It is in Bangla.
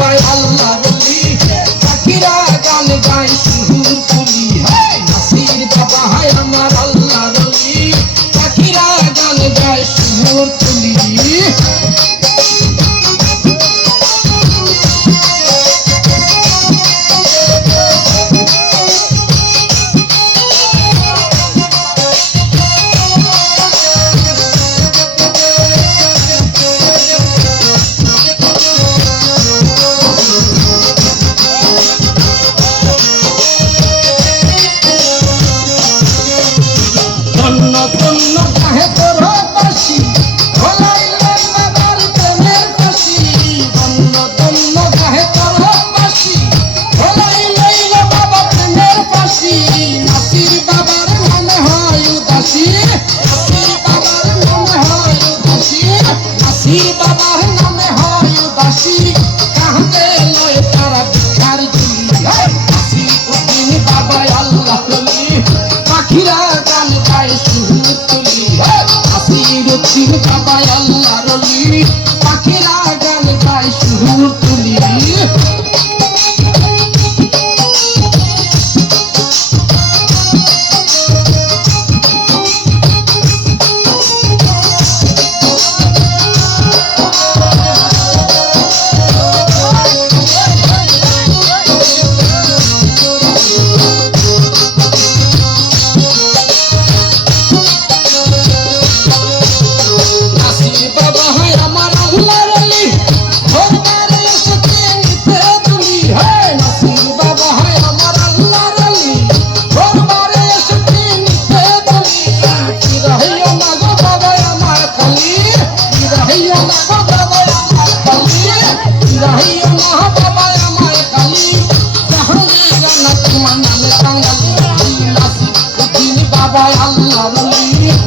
বাবা আল্লাহ রলি পাখিরা গান গায় সুর তুলি নাসির বাবা হায় আমার আল্লাহ রলি পাখিরা গান গায় সুর তুলি বাবার নামে হয় উদাসী কাঁদে লয় তারা ভিক্ষার ঝুলি নাসিরউদ্দিন বাবা আল্লাহ রলি পাখিরা গান গায় সুর তুলি নাসিরউদ্দিন বাবা আল্লাহ রলি পাখিরা গান গায় সুর তুলি বাবা আল্লাহ রলি